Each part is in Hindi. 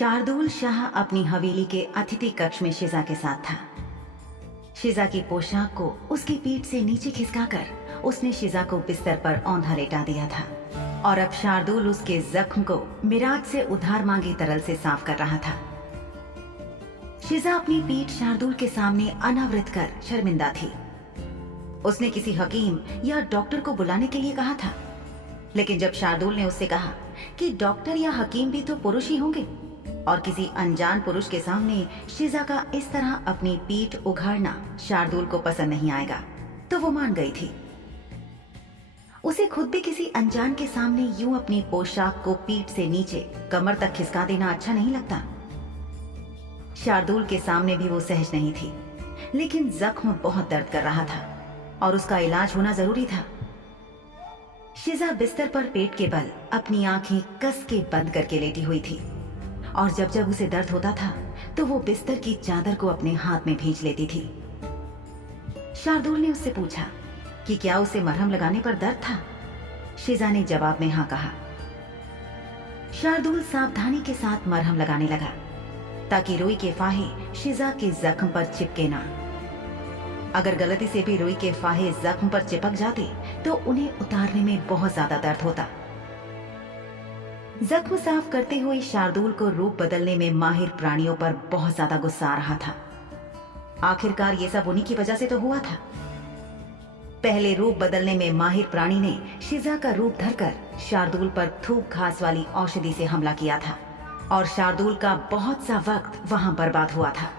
शार्दुल शाह अपनी हवेली के अतिथि कक्ष में शिजा के साथ था। शिजा की पोशाक को उसकी पीठ से नीचे खिसकाकर उसने शिजा को बिस्तर पर औंधा लेटा दिया था और अब शार्दुल उसके जख्म को मिराज से उधार मांगे तरल से साफ कर रहा था। शिजा अपनी पीठ शार्दुल के सामने अनावृत कर शर्मिंदा थी। उसने किसी हकीम या डॉक्टर को बुलाने के लिए कहा था, लेकिन जब शार्दुल ने उससे कहा कि डॉक्टर या हकीम भी तो पुरुष ही होंगे और किसी अनजान पुरुष के सामने शिजा का इस तरह अपनी पीठ उघाड़ना शार्दुल को पसंद नहीं आएगा, तो वो मान गई थी। उसे खुद भी किसी अनजान के सामने यूं अपनी पोशाक को पीठ से नीचे कमर तक खिसका देना अच्छा नहीं लगता। शार्दुल के सामने भी वो सहज नहीं थी, लेकिन जख्म बहुत दर्द कर रहा था और उसका इलाज होना जरूरी था। शिजा बिस्तर पर पेट के बल अपनी आंखें कस के बंद करके लेटी हुई थी और जब जब उसे दर्द होता था तो वो बिस्तर की चादर को अपने हाथ में भींच लेती थी। शार्दुल ने उससे पूछा कि क्या उसे मरहम लगाने पर दर्द था। शिजा ने जवाब में हाँ कहा। शार्दुल सावधानी के साथ मरहम लगाने लगा ताकि रुई के फाहे शिजा के जख्म पर चिपके ना। अगर गलती से भी रुई के फाहे जख्म पर चिपक जाते तो उन्हें उतारने में बहुत ज्यादा दर्द होता। जख्म साफ करते हुए शार्दुल को रूप बदलने में माहिर प्राणियों पर बहुत ज्यादा गुस्सा आ रहा था। आखिरकार ये सब उन्हीं की वजह से तो हुआ था। पहले रूप बदलने में माहिर प्राणी ने शिजा का रूप धरकर शार्दुल पर थूक घास वाली औषधि से हमला किया था और शार्दुल का बहुत सा वक्त वहां बर्बाद हुआ था।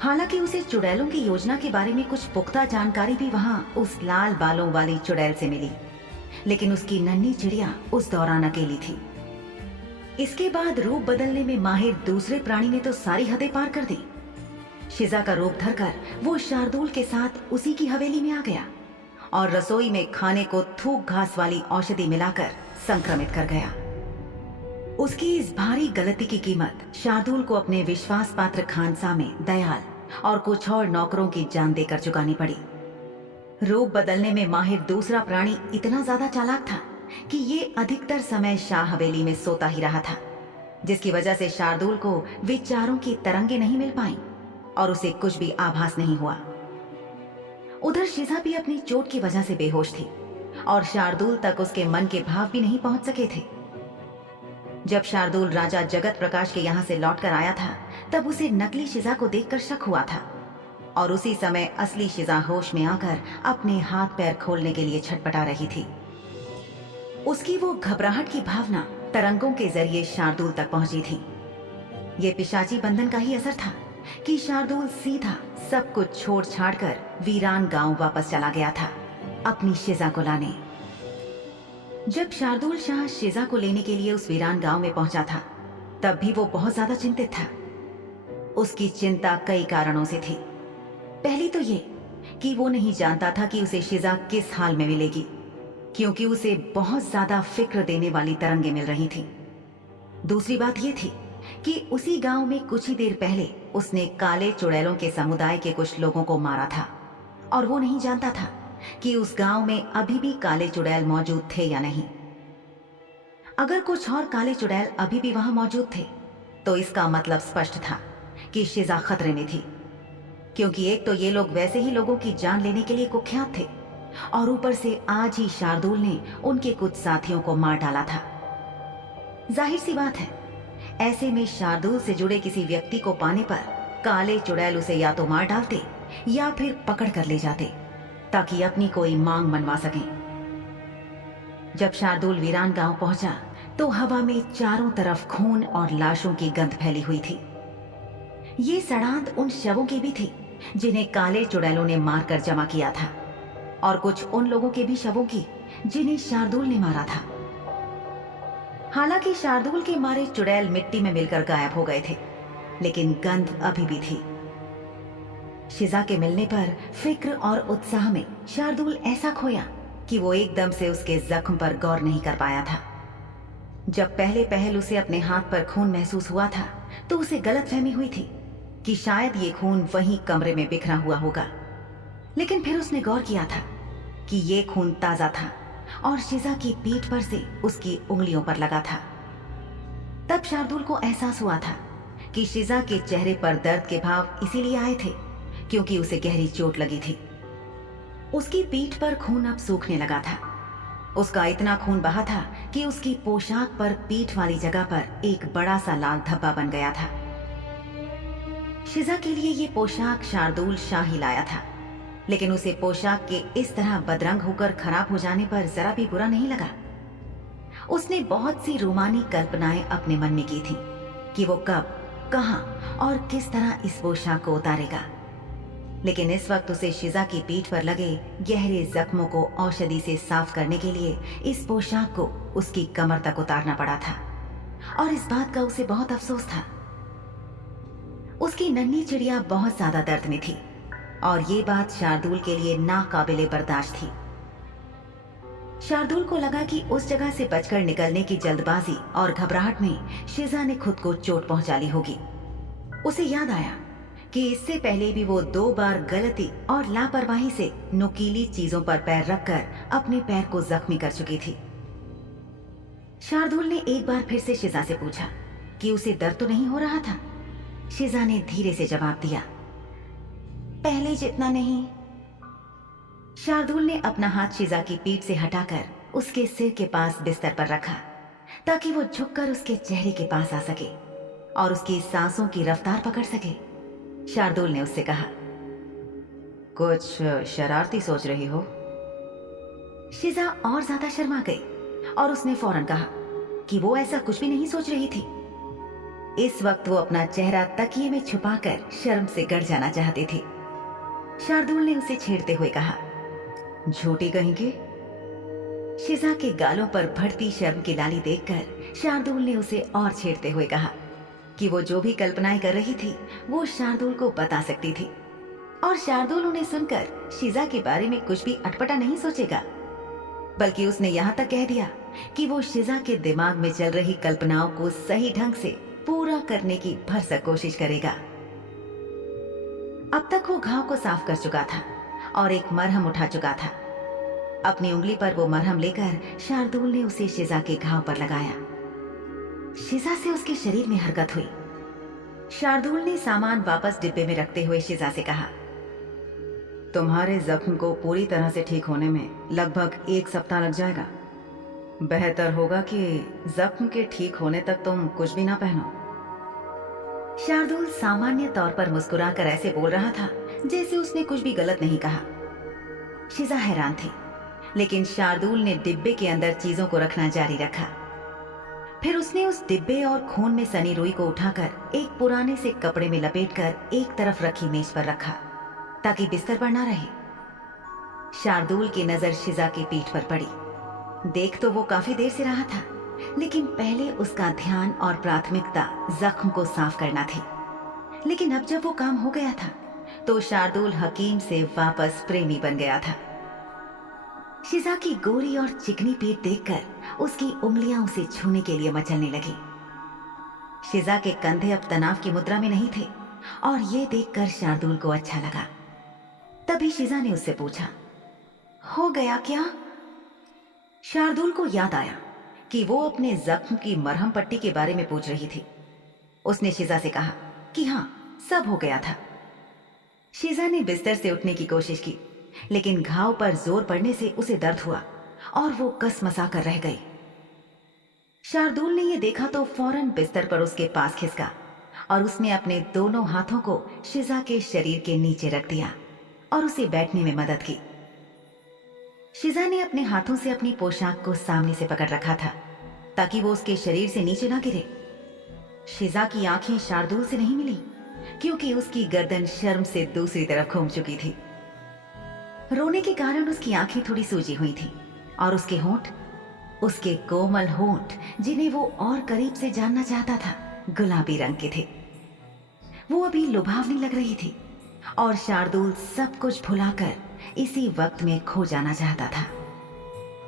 हालांकि उसे चुड़ैलों की योजना के बारे में कुछ पुख्ता जानकारी भी वहां उस लाल बालों वाली चुड़ैल से मिली, लेकिन उसकी नन्ही चिड़िया उस दौरान अकेली थी। इसके बाद रूप बदलने में माहिर दूसरे प्राणी ने तो सारी हदें पार कर दी। शिजा का रूप धरकर वो शार्दुल के साथ उसी की हवेली में आ गया और रसोई में खाने को थूक घास वाली औषधि मिलाकर संक्रमित कर गया। उसकी इस भारी गलती की कीमत शार्दुल को अपने विश्वास पात्र खानसामे, दयाल और कुछ और नौकरों की जान देकर चुकानी पड़ी। रूप बदलने में माहिर दूसरा प्राणी इतना ज्यादा चालाक था कि ये अधिकतर समय शाह हवेली में सोता ही रहा था, जिसकी वजह से शार्दुल को विचारों की तरंगे नहीं मिल पाई और उसे कुछ भी आभास नहीं हुआ। उधर शिजा भी अपनी चोट की वजह से बेहोश थी और शार्दुल तक उसके मन के भाव भी नहीं पहुंच सके थे। जब शार्दुल राजा जगत प्रकाश के यहाँ से लौटकर आया था तब उसे नकली शिजा को देखकर शक हुआ था और उसी समय असली शिजा होश में आकर अपने हाथ पैर खोलने के लिए छटपटा रही थी। उसकी वो घबराहट की भावना तरंगों के जरिए शार्दुल तक पहुंची थी। ये पिशाची बंधन का ही असर था कि शार्दुल सीधा सब कुछ छोड़ छाड़ कर वीरान गांव वापस चला गया था अपनी शिजा को लाने। जब शार्दुल शाह शिजा को लेने के लिए उस वीरान गांव में पहुंचा था तब भी वो बहुत ज्यादा चिंतित था। उसकी चिंता कई कारणों से थी। पहली तो ये कि वो नहीं जानता था कि उसे शिजा किस हाल में मिलेगी, क्योंकि उसे बहुत ज्यादा फिक्र देने वाली तरंगे मिल रही थी। दूसरी बात ये थी कि उसी गांव में कुछ ही देर पहले उसने काले चुड़ैलों के समुदाय के कुछ लोगों को मारा था और वो नहीं जानता था कि उस गांव में अभी भी काले चुड़ैल मौजूद थे या नहीं। अगर कुछ और काले चुड़ैल अभी भी वहां मौजूद थे तो इसका मतलब स्पष्ट था कि शिजा खतरे में थी, क्योंकि एक तो ये लोग वैसे ही लोगों की जान लेने के लिए कुख्यात थे और ऊपर से आज ही शार्दुल ने उनके कुछ साथियों को मार डाला था। जाहिर सी बात है, ऐसे में शार्दुल से जुड़े किसी व्यक्ति को पाने पर काले चुड़ैल उसे या तो मार डालते या फिर पकड़ कर ले जाते ताकि अपनी कोई मांग मनवा सकें। जब शार्दुल वीरान गांव पहुंचा तो हवा में चारों तरफ खून और लाशों की गंध फैली हुई थी। ये सड़ांध उन शवों की भी थी जिन्हें काले चुड़ैलों ने मारकर जमा किया था और कुछ उन लोगों के भी शवों की जिन्हें शार्दुल ने मारा था। हालांकि शार्दुल के मारे चुड़ैल मिट्टी में मिलकर गायब हो गए थे, लेकिन गंध अभी भी थी। शिजा के मिलने पर फिक्र और उत्साह में शार्दुल ऐसा खोया कि वो एकदम से उसके जख्म पर गौर नहीं कर पाया था। जब पहले पहल उसे अपने हाथ पर खून महसूस हुआ था तो उसे गलतफहमी हुई थी कि शायद ये खून वहीं कमरे में बिखरा हुआ होगा, लेकिन फिर उसने गौर किया था कि ये खून ताजा था और शिजा की पीठ पर से उसकी उंगलियों पर लगा था। तब शार्दुल को एहसास हुआ था कि शिजा के चेहरे पर दर्द के भाव इसीलिए आए थे क्योंकि उसे गहरी चोट लगी थी। उसकी पीठ पर खून अब सूखने लगा था। उसका इतना खून बहा था कि उसकी पोशाक पर पीठ वाली जगह पर एक बड़ा सा लाल धब्बा बन गया था। शिजा के लिए ये पोशाक शार्दुल शाह ही लाया था, लेकिन उसे पोशाक के इस तरह बदरंग होकर खराब हो जाने पर जरा भी बुरा नहीं लगा। उसने बहुत सी रोमानी कल्पनाएं अपने मन में की थी कि वो कब, कहां और किस तरह इस पोशाक को उतारेगा, लेकिन इस वक्त उसे शिजा की पीठ पर लगे गहरे जख्मों को औषधि से साफ करने के लिए इस पोशाक को उसकी कमर तक उतारना पड़ा था, और इस बात का उसे बहुत अफसोस था। उसकी नन्ही चिड़िया बहुत ज्यादा दर्द में थी और ये बात शार्दुल के लिए नाकाबिले बर्दाश्त थी। शार्दुल को लगा कि उस जगह से बचकर निकलने की जल्दबाजी और घबराहट में शिजा ने खुद को चोट पहुंचा ली होगी। उसे याद आया कि इससे पहले भी वो 2 बार गलती और लापरवाही से नुकीली चीजों पर पैर रखकर अपने पैर को जख्मी कर चुकी थी। शार्दुल ने एक बार फिर से शिजा से पूछा कि उसे दर्द तो नहीं हो रहा था। शिजा ने धीरे से जवाब दिया, पहले जितना नहीं। शार्दुल ने अपना हाथ शिजा की पीठ से हटाकर उसके सिर के पास बिस्तर पर रखा ताकि वो झुककर उसके चेहरे के पास आ सके और उसकी सांसों की रफ्तार पकड़ सके। शार्दुल ने उससे कहा, कुछ शरारती सोच रही हो? शिजा और ज्यादा शर्मा गई और उसने फौरन कहा कि वो ऐसा कुछ भी नहीं सोच रही थी। इस वक्त वो अपना चेहरा तकिए में छुपाकर शर्म से गड़ जाना चाहती थी। शार्दुल ने उसे छेड़ते हुए कहा, झूठी कहेंगे? शिजा के गालों पर बढ़ती शर्म की लाली देखकर शार्दुल ने उसे और छेड़ते हुए कहा कि वो जो भी कल्पनाएं कर रही थी वो शार्दुल को बता सकती थी, और शार्दुल उन्हें सुनकर शिजा के बारे में कुछ भी अटपटा नहीं सोचेगा, बल्कि उसने यहां तक कह दिया कि वो शिजा के दिमाग में चल रही कल्पनाओं को सही ढंग से पूरा करने की भरसक कोशिश करेगा। अब तक वो घाव को साफ कर चुका था और एक मरहम उठा चुका था। अपनी उंगली पर वो मरहम लेकर शार्दुल ने उसे शिजा के घाव पर लगाया। शिजा से उसके शरीर में हरकत हुई। शार्दुल ने सामान वापस डिब्बे में रखते हुए शिजा से कहा, तुम्हारे जख्म को पूरी तरह से ठीक होने में लगभग 1 सप्ताह लग जाएगा। बेहतर होगा कि जख्म के ठीक होने तक तुम कुछ भी ना पहनो। शार्दुल सामान्य तौर पर मुस्कुराकर ऐसे बोल रहा था जैसे उसने कुछ भी गलत नहीं कहा। शिजा हैरान थी, लेकिन शार्दुल ने डिब्बे के अंदर चीजों को रखना जारी रखा। फिर उसने उस डिब्बे और खून में सनी रुई को उठाकर एक पुराने से कपड़े में लपेटकर एक तरफ रखी मेज पर रखा ताकि बिस्तर पर ना रहे। शार्दुल की नजर शिजा की पीठ पर पड़ी। देख तो वो काफी देर से रहा था, लेकिन पहले उसका ध्यान और प्राथमिकता जख्म को साफ करना थी। लेकिन अब जब वो काम हो गया था तो शार्दुल हकीम से वापस प्रेमी बन गया था। शिजा की गोरी और चिकनी पीठ देखकर उसकी उंगलियां उसे छूने के लिए मचलने लगी। शिजा के कंधे अब तनाव की मुद्रा में नहीं थे और ये देखकर शार्दुल को अच्छा लगा। तभी शिजा ने उससे पूछा, हो गया क्या? शार्दुल को याद आया कि वो अपने जख्म की मरहम पट्टी के बारे में पूछ रही थी। उसने शिजा से कहा कि हाँ, सब हो गया था। शिजा ने बिस्तर से उठने की कोशिश की, लेकिन घाव पर जोर पड़ने से उसे दर्द हुआ और वो कसमसा कर रह गई। शार्दुल ने यह देखा तो फौरन बिस्तर पर उसके पास खिसका और उसने अपने दोनों हाथों को शिजा के शरीर के नीचे रख दिया और उसे बैठने में मदद की। शिजा ने अपने हाथों से अपनी पोशाक को सामने से पकड़ रखा था ताकि वो उसके शरीर से नीचे ना गिरे। शिजा की आंखें शार्दुल से नहीं मिली क्योंकि उसकी गर्दन शर्म से दूसरी तरफ घूम चुकी थी। रोने के कारण उसकी आंखें थोड़ी सूजी हुई थी और उसके होंठ, उसके कोमल होंठ जिन्हें वो और करीब से जानना चाहता था, गुलाबी रंग के थे। वो अभी लुभावनी लग रही थी और शार्दुल सब कुछ भुलाकर इसी वक्त में खो जाना चाहता था।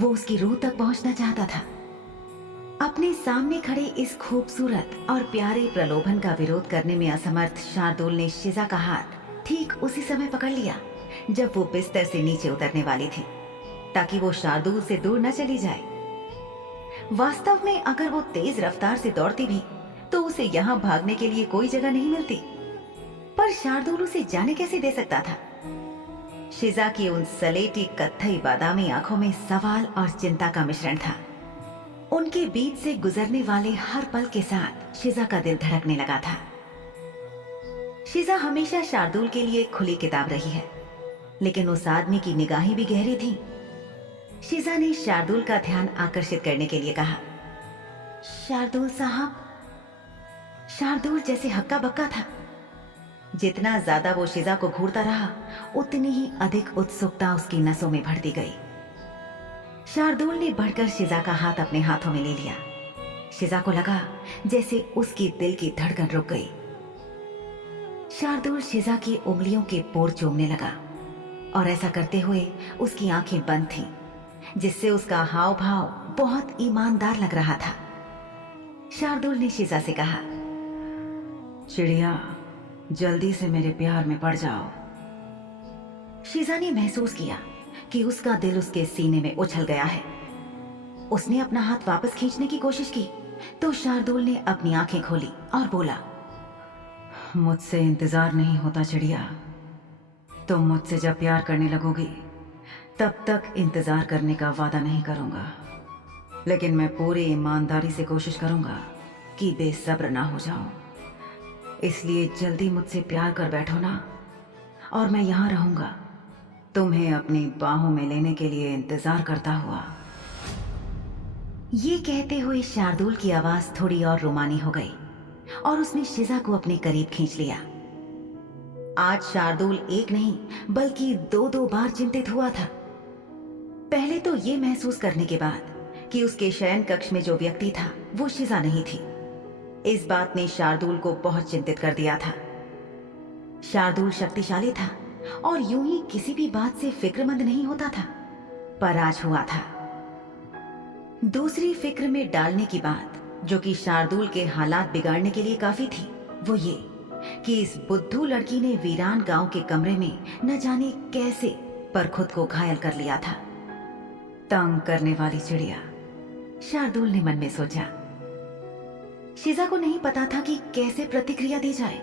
वो उसकी रूह तक पहुंचना चाहता था। अपने सामने खड़े इस खूबसूरत और प्यारे प्रलोभन का विरोध करने में असमर्थ शार्दुल ने शिजा का हाथ ठीक उसी समय पकड़ लिया जब वो बिस्तर से नीचे उतरने वाली थी ताकि वो शार्दुल से दूर न चली जाए। वास्तव में अगर वो तेज रफ्तार से दौड़ती भी तो उसे यहाँ भागने के लिए कोई जगह नहीं मिलती। पर शार्दुल उसे जाने कैसे दे सकता था? शिजा की उन सलेटी कत्थई बादामी आंखों में सवाल और चिंता का मिश्रण था। उनके बीच से गुजरने वाले हर पल के साथ शिजा का दिल धड़कने लगा था। शिजा हमेशा शार्दुल के लिए खुली किताब रही है, लेकिन उस आदमी की निगाहें भी गहरी थीं। शिजा ने शार्दुल का ध्यान आकर्षित करने के लिए कहा, शार्दुल साहब। शार्दुल जैसे हक्का बक्का था। जितना ज्यादा वो शिजा को घूरता रहा, उतनी ही अधिक उत्सुकता उसकी नसों में भरती गई। शार्दुल ने बढ़कर शिजा का हाथ अपने हाथों में ले लिया। शिजा को लगा जैसे उसकी दिल की धड़कन रुक गई। शार्दुल शिजा की उंगलियों के पोर चूमने लगा और ऐसा करते हुए उसकी आंखें बंद थीं, जिससे उसका हाव भाव बहुत ईमानदार लग रहा था। शार्दुल ने शिजा से कहा, चिड़िया, जल्दी से मेरे प्यार में पड़ जाओ। शिजा ने महसूस किया कि उसका दिल उसके सीने में उछल गया है। उसने अपना हाथ वापस खींचने की कोशिश की तो शार्दुल ने अपनी आंखें खोली और बोला, मुझसे इंतजार नहीं होता चिड़िया। तुम मुझसे जब प्यार करने लगोगी तब तक इंतजार करने का वादा नहीं करूंगा, लेकिन मैं पूरी ईमानदारी से कोशिश करूंगा कि बेसब्र ना हो जाऊं। इसलिए जल्दी मुझसे प्यार कर बैठो ना, और मैं यहां रहूंगा तुम्हें अपनी बाहों में लेने के लिए इंतजार करता हुआ। ये कहते हुए शार्दुल की आवाज थोड़ी और रोमानी हो गई और उसने शिजा को अपने करीब खींच लिया। आज शार्दुल एक नहीं बल्कि दो बार चिंतित हुआ था। पहले तो ये महसूस करने के बाद कि उसके शयन कक्ष में जो व्यक्ति था वो शिजा नहीं थी। इस बात ने शार्दुल को बहुत चिंतित कर दिया था। शार्दुल शक्तिशाली था और यूं ही किसी भी बात से फिक्रमंद नहीं होता था, पर आज हुआ था। दूसरी फिक्र में डालने की बात जो कि शार्दुल के हालात बिगाड़ने के लिए काफी थी, वो ये कि इस बुद्धू लड़की ने वीरान गांव के कमरे में न जाने कैसे पर खुद को घायल कर लिया था। तंग करने वाली चिड़िया, शार्दुल ने मन में सोचा। शिजा को नहीं पता था कि कैसे प्रतिक्रिया दी जाए।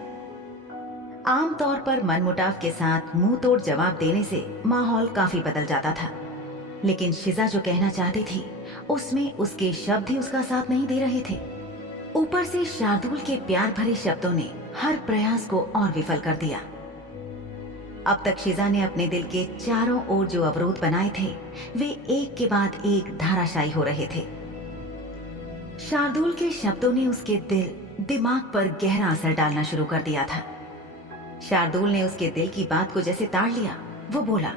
आमतौर पर मनमुटाव के साथ मुंह तोड़ जवाब देने से माहौल काफी बदल जाता था, लेकिन शिजा जो कहना चाहती थी उसमें उसके शब्द ही उसका साथ नहीं दे रहे थे। ऊपर से शार्दुल के प्यार भरे शब्दों ने हर प्रयास को और विफल कर दिया। अब तक शिजा ने अपने दिल के चारों ओर जो अवरोध बनाए थे वे एक के बाद एक धाराशायी हो रहे थे। शार्दुल के शब्दों ने उसके दिल दिमाग पर गहरा असर डालना शुरू कर दिया था। शार्दुल ने उसके दिल की बात को जैसे ताड़ लिया। वो बोला,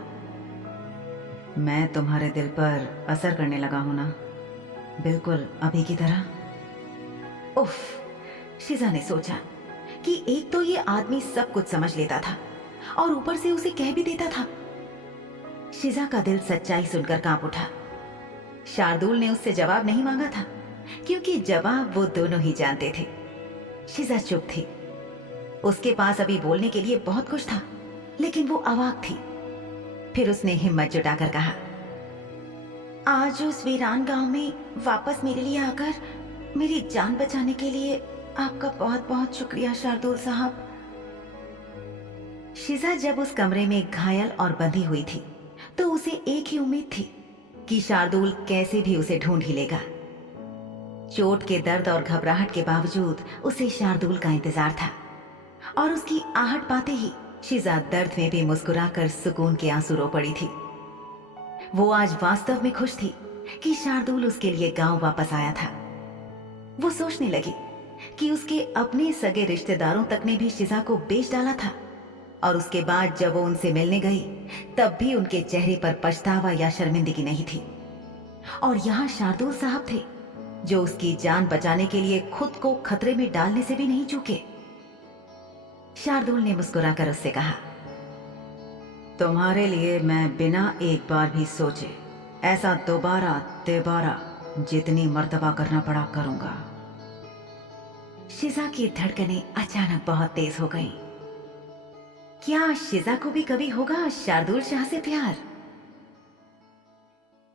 मैं तुम्हारे दिल पर असर करने लगा हूं ना, बिल्कुल अभी की तरह। उफ, शिजा ने सोचा कि एक तो ये आदमी सब कुछ समझ लेता था और ऊपर से उसे कह भी देता था। शिजा का दिल सच्चाई सुनकर कांप उठा। शार्दुल ने उससे जवाब नहीं मांगा था, क्योंकि जवाब वो दोनों ही जानते थे। शिजा चुप थी। उसके पास अभी बोलने के लिए बहुत कुछ था, लेकिन वो अवाक थी। फिर उसने हिम्मत जुटाकर कहा, आज उस वीरान गांव में वापस मेरे लिए आकर मेरी जान बचाने के लिए आपका बहुत बहुत शुक्रिया शार्दुल साहब। शिजा जब उस कमरे में घायल और बंधी हुई थी तो उसे एक ही उम्मीद थी कि शार्दुल कैसे भी उसे ढूंढ ही लेगा। चोट के दर्द और घबराहट के बावजूद उसे शार्दुल का इंतजार था, और उसकी आहट पाते ही शिजा दर्द में भी मुस्कुराकर सुकून के आंसू रो पड़ी थी। वो आज वास्तव में खुश थी कि शार्दुल उसके लिए गांव वापस आया था। वो सोचने लगी कि उसके अपने सगे रिश्तेदारों तक ने भी शिजा को बेच डाला था, और उसके बाद जब वो उनसे मिलने गई तब भी उनके चेहरे पर पछतावा या शर्मिंदगी नहीं थी। और यहाँ शार्दुल साहब थे जो उसकी जान बचाने के लिए खुद को खतरे में डालने से भी नहीं चूके। शार्दुल ने मुस्कुराकर उससे कहा, तुम्हारे लिए मैं बिना एक बार भी सोचे ऐसा दोबारा तिबारा जितनी मर्तबा करना पड़ा करूंगा। शिजा की धड़कनें अचानक बहुत तेज हो गईं। क्या शिजा को भी कभी होगा शार्दुल शाह से प्यार?